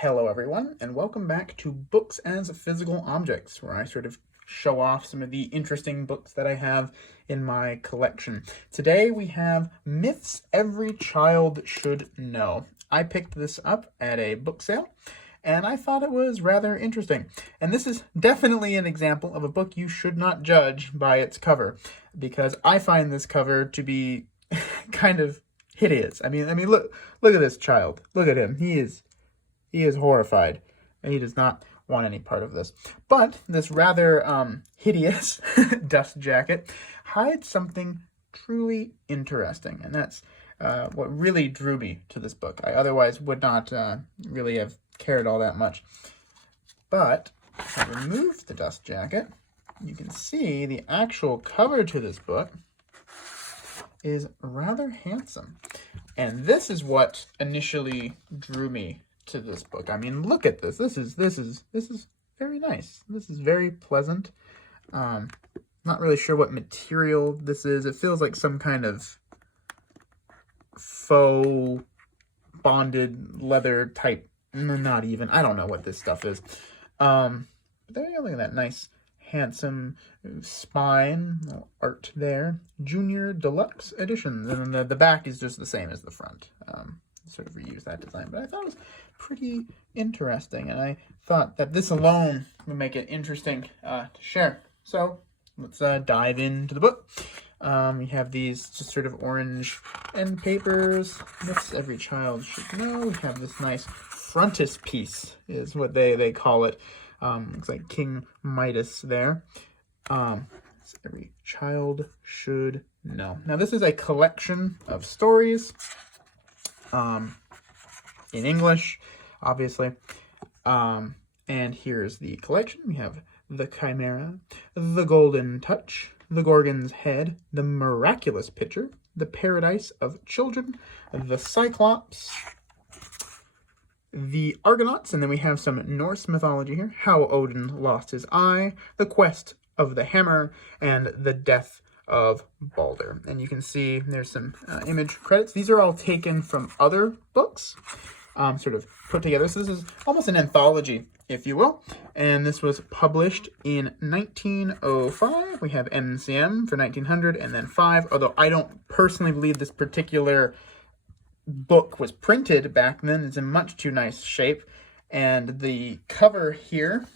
Hello everyone, and welcome back to Books as Physical Objects, where I sort of show off some of the interesting books that I have in my collection. Today we have Myths Every Child Should Know. I picked this up at a book sale, and I thought it was rather interesting. And this is definitely an example of a book you should not judge by its cover, because I find this cover to be kind of hideous. I mean, look at this child. Look at him. He is horrified, and he does not want any part of this. But this rather hideous dust jacket hides something truly interesting, and that's what really drew me to this book. I otherwise would not really have cared all that much. But if I remove the dust jacket, you can see the actual cover to this book is rather handsome. And this is what initially drew me to this book. I mean, look at this. This is very nice. This is very pleasant. Not really sure what material this is. It feels like some kind of faux bonded leather type. Not even. I don't know what this stuff is. But there you go. Look at that nice, handsome spine, little art there. Junior Deluxe Editions. And then the back is just the same as the front. Sort of reuse that design, but I thought it was pretty interesting, and I thought that this alone would make it interesting to share. So let's dive into the book. We have these just sort of orange end papers. Myths Every Child Should Know. We have this nice frontispiece, is what they call it. Looks like King Midas there. Every child should know. Now this is a collection of stories. In English, obviously. And here's the collection. We have The Chimera, The Golden Touch, The Gorgon's Head, The Miraculous Pitcher, The Paradise of Children, The Cyclops, The Argonauts, and then we have some Norse mythology here. How Odin Lost His Eye, The Quest of the Hammer, and The Death of Balder. And you can see there's some image credits. These are all taken from other books, sort of put together. So this is almost an anthology, if you will. And this was published in 1905. We have MCM for 1900 and then 5, although I don't personally believe this particular book was printed back then. It's in much too nice shape. And the cover here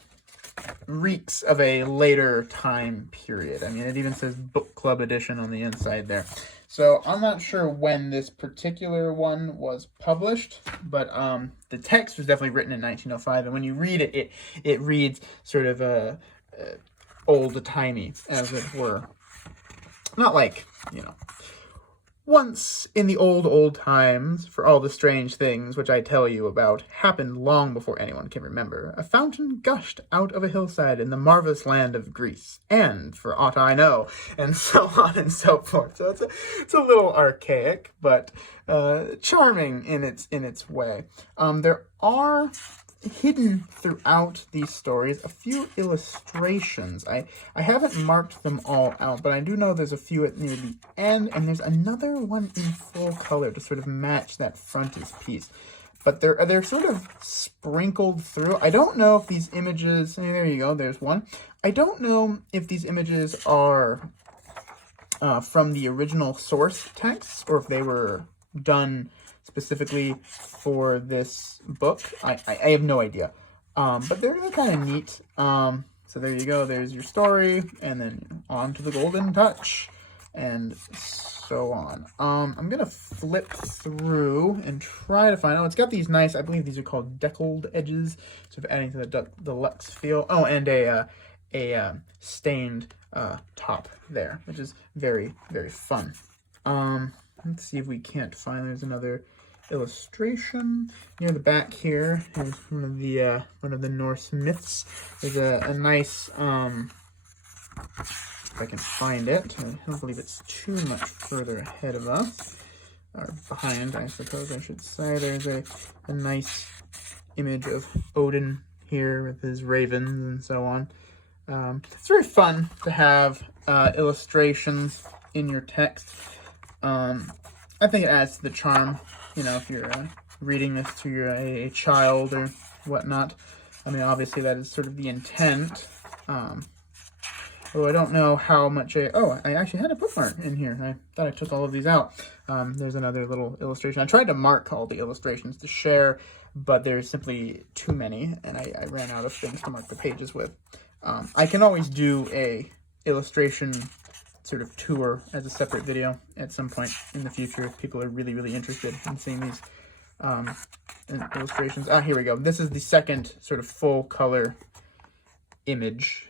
reeks of a later time period. I mean, it even says book club edition on the inside there. So I'm not sure when this particular one was published, but the text was definitely written in 1905, and when you read it, it reads sort of old-timey, as it were. Not like, once in the old times, for all the strange things which I tell you about happened long before anyone can remember, a fountain gushed out of a hillside in the marvelous land of Greece, and for aught I know, and so on and so forth. So it's a little archaic, but charming in its way. There are hidden throughout these stories a few illustrations. I haven't marked them all out, but I do know there's a few near the end, and there's another one in full color to sort of match that frontispiece. But they're sort of sprinkled through. I don't know if these images, there you go, there's one. I don't know if these images are from the original source texts, or if they were done specifically for this book. I have no idea. But they're kind of neat. So there you go. There's your story, and then on to the Golden Touch, and so on. I'm going to flip through and try to find out. It's got these nice, I believe these are called deckled edges, sort of adding to the deluxe feel. Oh, and a stained top there, which is very, very fun. Let's see if we can't find, there's another illustration near the back here. Here's one of the Norse myths. There's a nice if I can find it. I don't believe it's too much further ahead of us, or behind, I suppose I should say. There's a nice image of Odin here with his ravens and so on. It's very fun to have illustrations in your text. I think it adds to the charm, if you're reading this to your a child or whatnot. I mean, obviously that is sort of the intent. Although I don't know how much I actually had a bookmark in here. I thought I took all of these out. There's another little illustration. I tried to mark all the illustrations to share, but there's simply too many, and I ran out of things to mark the pages with. I can always do a illustration sort of tour as a separate video at some point in the future if people are really, really interested in seeing these illustrations. Here we go. This is the second sort of full color image.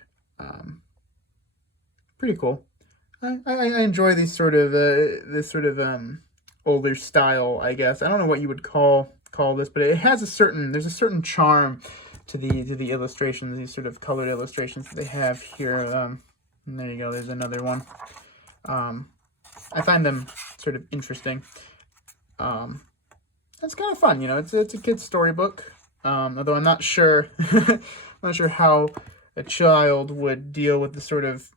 Pretty cool. I enjoy these sort of this sort of older style, I guess. I don't know what you would call this, but it has there's a certain charm to the illustrations, these sort of colored illustrations that they have here. And there you go. There's another one. I find them sort of interesting. It's kind of fun, you know. It's a kid's storybook. Although I'm not sure, not sure how a child would deal with the sort of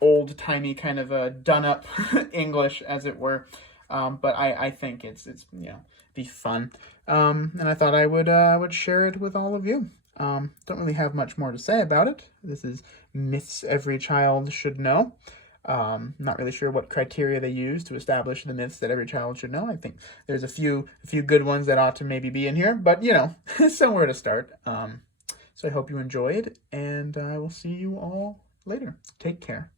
old-timey kind of done-up English, as it were. But I think it's you know, be fun. And I thought I would share it with all of you. Don't really have much more to say about it. This is myths every child should know. Not really sure what criteria they use to establish the myths that every child should know. I think there's a few good ones that ought to maybe be in here, but you know, somewhere to start. So I hope you enjoyed, and I will see you all later. Take care.